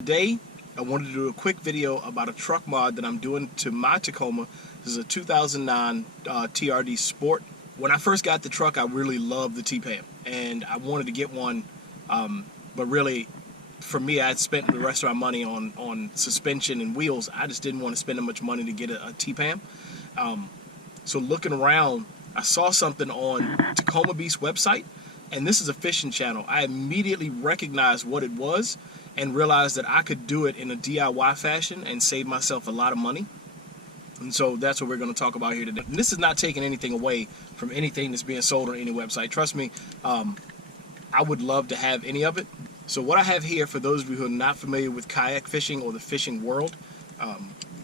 Today, I wanted to do a quick video about a truck mod that I'm doing to my Tacoma. This is a 2009 TRD Sport. When I first got the truck, I really loved the TPAM, and I wanted to get one, but really, for me, I had spent the rest of my money on suspension and wheels. I just didn't want to spend that much money to get a TPAM. So looking around, I saw something on Tacoma Beast website, and this is a fishing channel. I immediately recognized what it was and realized that I could do it in a DIY fashion and save myself a lot of money. And so that's what we're going to talk about here today. And this is not taking anything away from anything that's being sold on any website. Trust me, I would love to have any of it. So what I have here, for those of you who are not familiar with kayak fishing or the fishing world,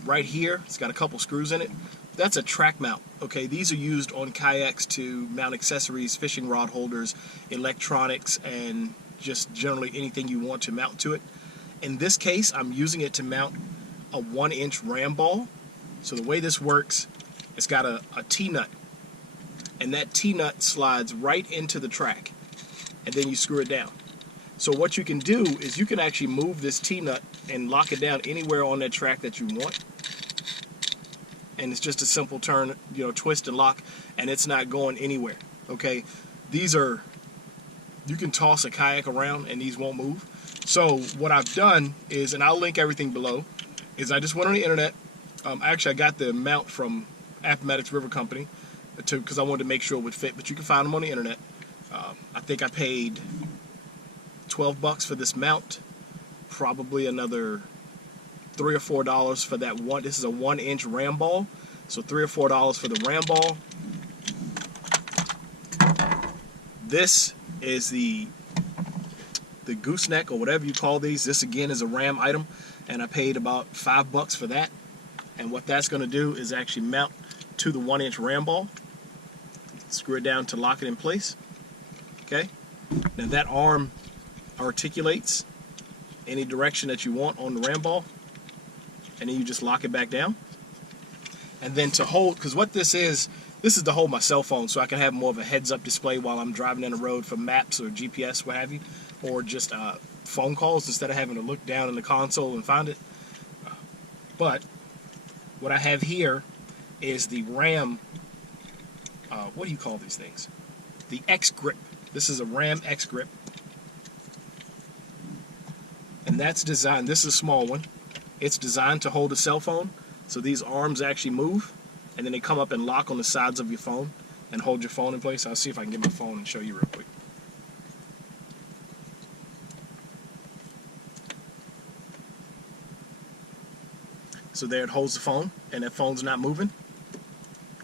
right here, it's got a couple screws in it. That's a track mount. Okay, these are used on kayaks to mount accessories, fishing rod holders, electronics, and just generally anything you want to mount to it. In this case, I'm using it to mount a 1-inch ram ball. So the way this works, it's got a T-nut, and that T-nut slides right into the track, and then you screw it down. So what you can do is you can actually move this T-nut and lock it down anywhere on that track that you want. And it's just a simple turn, twist and lock, and it's not going anywhere. Okay, these are, you can toss a kayak around and these won't move. So what I've done is, and I'll link everything below, is I just went on the internet. Actually, I got the mount from Appomattox River Company because I wanted to make sure it would fit, but you can find them on the internet. I think I paid $12 for this mount, probably another $3 or $4 for that one. This is a 1-inch ram ball, so $3 or $4 for the ram ball. This is the gooseneck, or whatever you call these. This again is a ram item, and I paid about $5 for that. And what that's going to do is actually mount to the 1-inch ram ball. Screw it down to lock it in place. Okay. Now that arm articulates any direction that you want on the ram ball, and then you just lock it back down. And then to hold, because what this is to hold my cell phone, so I can have more of a heads-up display while I'm driving down the road for maps or GPS, what have you, or just phone calls instead of having to look down in the console and find it. But what I have here is the Ram, what do you call these things? The X grip. This is a Ram X grip. And that's designed, this is a small one. It's designed to hold a cell phone. So these arms actually move, and then they come up and lock on the sides of your phone and hold your phone in place. I'll see if I can get my phone and show you real quick. So there it holds the phone, and that phone's not moving.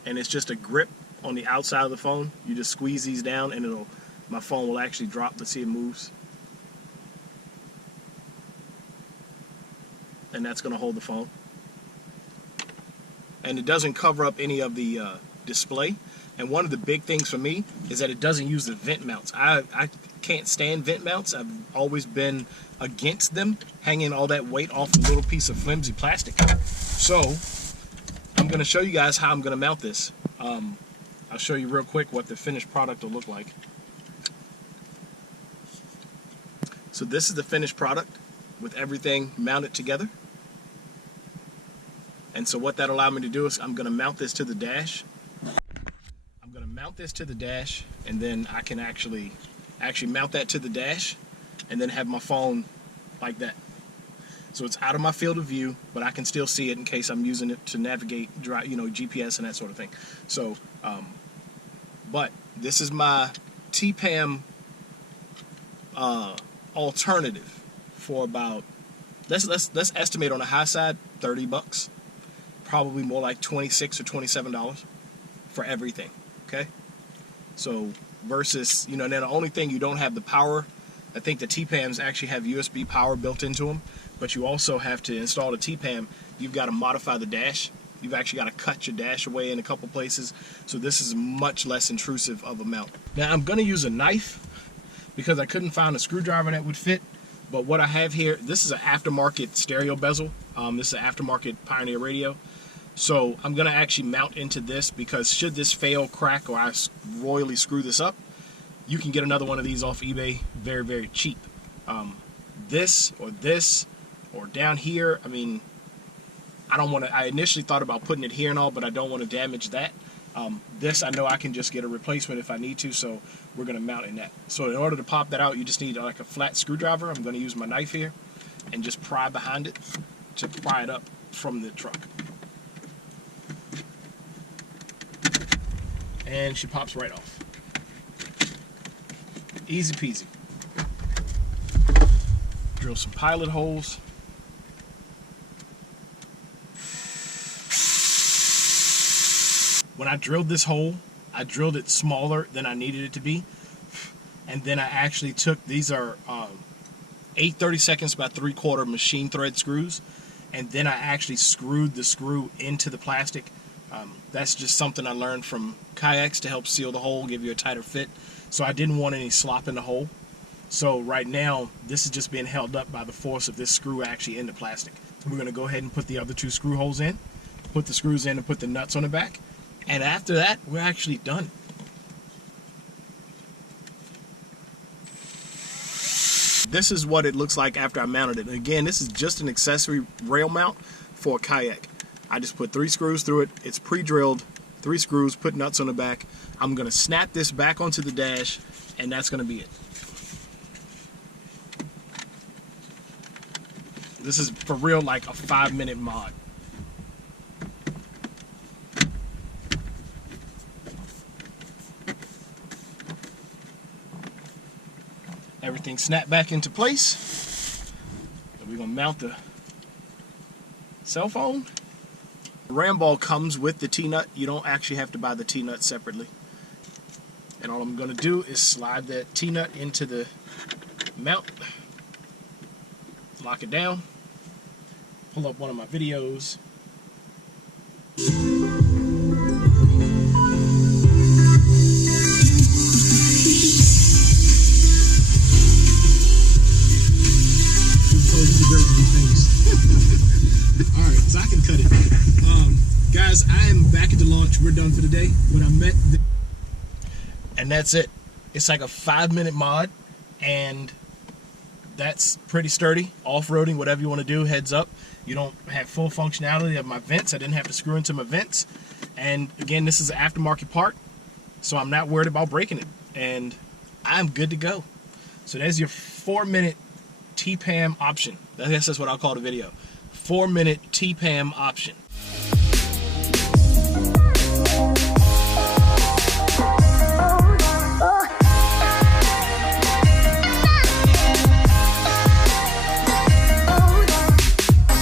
And it's just a grip on the outside of the phone. You just squeeze these down, and my phone will actually drop. Let's see, it moves. And that's going to hold the phone. And it doesn't cover up any of the display. And one of the big things for me is that it doesn't use the vent mounts. I can't stand vent mounts. I've always been against them, hanging all that weight off a little piece of flimsy plastic. So I'm going to show you guys how I'm going to mount this. I'll show you real quick what the finished product will look like. So this is the finished product with everything mounted together. And so what that allowed me to do is I'm going to mount this to the dash. I'm going to mount this to the dash, and then I can actually mount that to the dash and then have my phone like that. So it's out of my field of view, but I can still see it in case I'm using it to navigate, GPS and that sort of thing. So, but this is my TPAM alternative for about, let's estimate on the high side, $30. Probably more like $26 or $27 for everything. Okay, so versus, then the only thing, you don't have the power. I think the TPAMs actually have USB power built into them, but you also have to install the TPAM. You've got to modify the dash. You've actually got to cut your dash away in a couple places. So this is much less intrusive of a mount. Now I'm going to use a knife because I couldn't find a screwdriver that would fit. But what I have here, this is an aftermarket stereo bezel. This is an aftermarket Pioneer radio. So I'm going to actually mount into this, because should this fail, crack, or I royally screw this up, you can get another one of these off eBay very, very cheap. This or this or down here. I mean, I don't want to, I initially thought about putting it here and all, but I don't want to damage that. This, I know I can just get a replacement if I need to, so we're going to mount in that. So in order to pop that out, you just need like a flat screwdriver. I'm going to use my knife here and just pry behind it to pry it up from the truck. And she pops right off. Easy peasy. Drill some pilot holes. When I drilled this hole, I drilled it smaller than I needed it to be. And then I actually took, these are 8 32 by 3/4 machine thread screws. And then I actually screwed the screw into the plastic. That's just something I learned from kayaks to help seal the hole, give you a tighter fit. So I didn't want any slop in the hole. So right now, this is just being held up by the force of this screw actually in the plastic. We're going to go ahead and put the other 2 screw holes in, put the screws in and put the nuts on the back. And after that, we're actually done. This is what it looks like after I mounted it. Again, this is just an accessory rail mount for a kayak. I just put 3 screws through it. It's pre-drilled, 3 screws, put nuts on the back. I'm gonna snap this back onto the dash, and that's gonna be it. This is for real like a 5-minute mod. Everything snapped back into place. We're gonna mount the cell phone. The ram ball comes with the T-nut. You don't actually have to buy the T-nut separately. And all I'm gonna do is slide that T-nut into the mount, lock it down, pull up one of my videos. Alright, so I can cut it. Guys, I am back at the launch. We're done for the day. But I met and that's it. It's like a 5-minute mod, and that's pretty sturdy. Off-roading, whatever you want to do, heads up. You don't have full functionality of my vents. I didn't have to screw into my vents. And again, this is an aftermarket part, so I'm not worried about breaking it. And I'm good to go. So there's your 4-minute TPAM option. I guess that's what I'll call the video. 4-minute TPAM option.